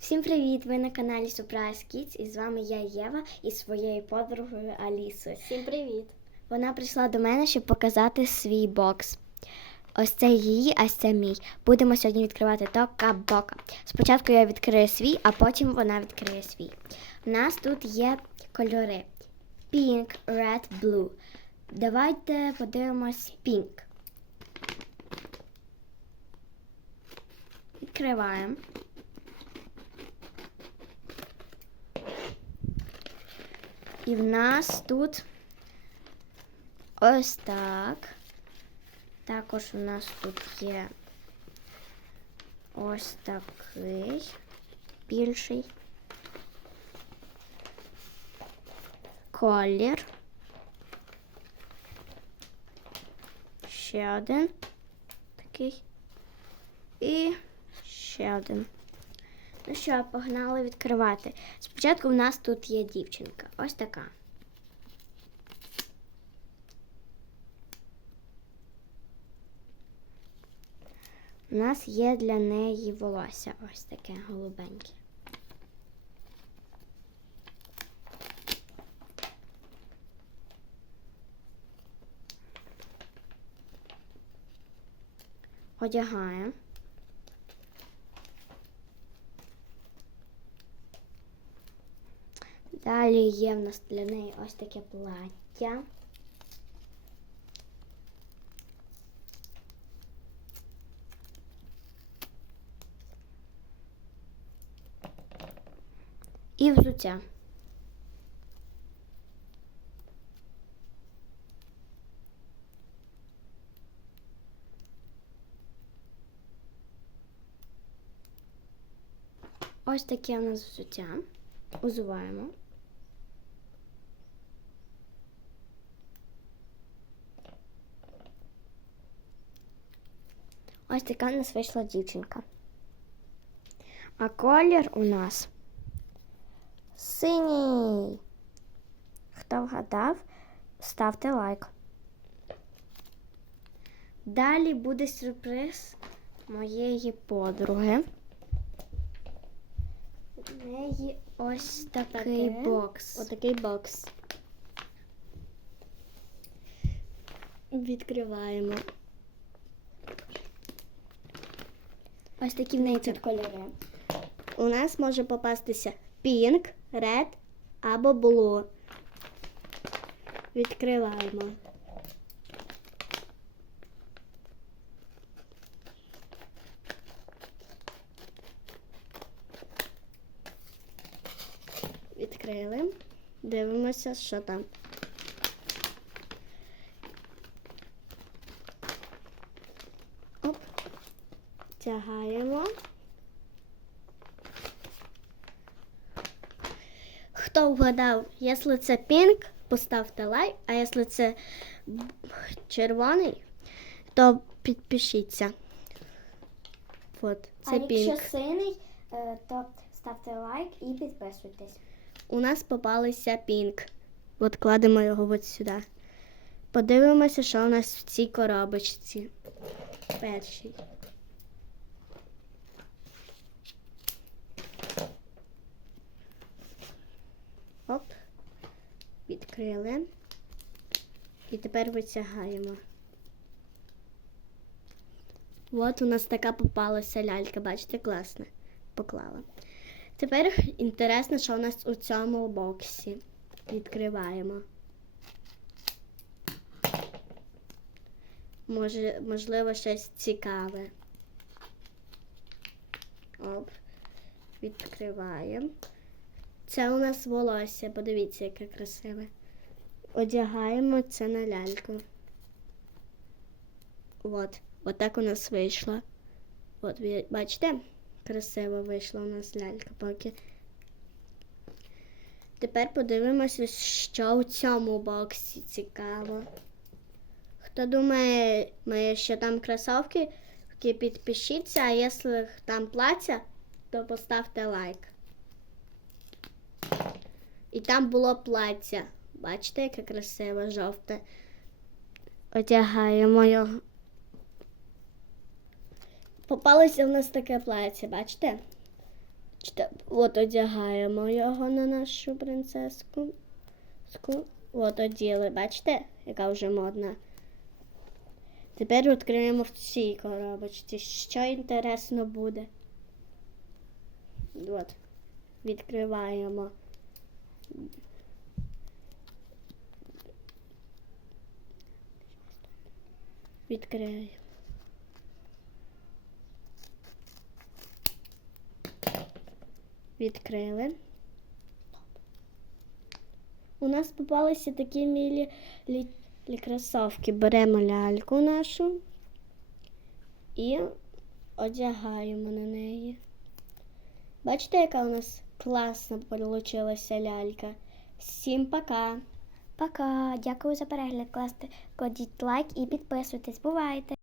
Всім привіт! Ви на каналі Surprise Kids і з вами я Єва і своєю подругою Алісою. Всім привіт! Вона прийшла до мене, щоб показати свій бокс. Ось це її, а це мій. Будемо сьогодні відкривати тока-бока. Спочатку я відкрию свій, а потім вона відкриє свій. У нас тут є кольори: Pink, Red, Blue. Давайте подивимось Pink. Відкриваємо. І в нас тут ось так. Також у нас тут є ось такий більший колір. Ще один такий. І ще один. Ну що, погнали відкривати. Спочатку в нас тут є дівчинка. Ось така. У нас є для неї волосся ось таке голубеньке. Одягаємо. Далі є в нас для неї ось таке плаття. І взуття. Ось таке у нас взуття. Узуваємо. Ось така у нас вийшла дівчинка. А колір у нас синій. Хто вгадав, ставте лайк. Далі буде сюрприз моєї подруги. У неї ось такий Таке. бокс. Отакий бокс. Відкриваємо. Ось такі в неї тут кольори. У нас може попастися pink, red або blue. Відкриваємо. Відкрили. Дивимося, що там. Тягаємо. Хто вгадав, якщо це пінк, поставте лайк, а якщо це червоний, то підпишіться. От, це а пінк. якщо синий, е, то ставте лайк і підписуйтесь. У нас попалися пінк. От кладемо його от сюди. Подивимося, що у нас в цій коробочці. Перший. Оп. Відкрили. І тепер витягаємо. От у нас така попалася лялька, бачите, класна. Поклала. Тепер інтересно, що у нас у цьому боксі. Відкриваємо. Може, можливо, щось цікаве. Оп. Відкриваємо. Це у нас волосся. Подивіться, яке красиве. Одягаємо це на ляльку. От. Отак у нас вийшло. От, бачите? Красиво вийшла у нас лялька поки. Тепер подивимося, що у цьому боксі цікаво. Хто думає, має, що там кросовки, підпишіться, а якщо там плаття, то поставте лайк. І там було плаття. Бачите, яке красиве жовте. Одягаємо його. Попалося в нас таке плаття, бачите? От одягаємо його на нашу принцеску. От оділи, бачите, яка вже модна. Тепер відкриємо в цій коробочці. Що інтересно буде. От. Відкриваємо. Відкриємо. Відкрили. У нас попалися такі мілі лі, лі кросовки. Беремо ляльку нашу і одягаємо на неї. Бачите, яка у нас класна получилася лялька. Всім пока! Пока, дякую за перегляд. Кладіть лайк і підписуйтесь. Бувайте!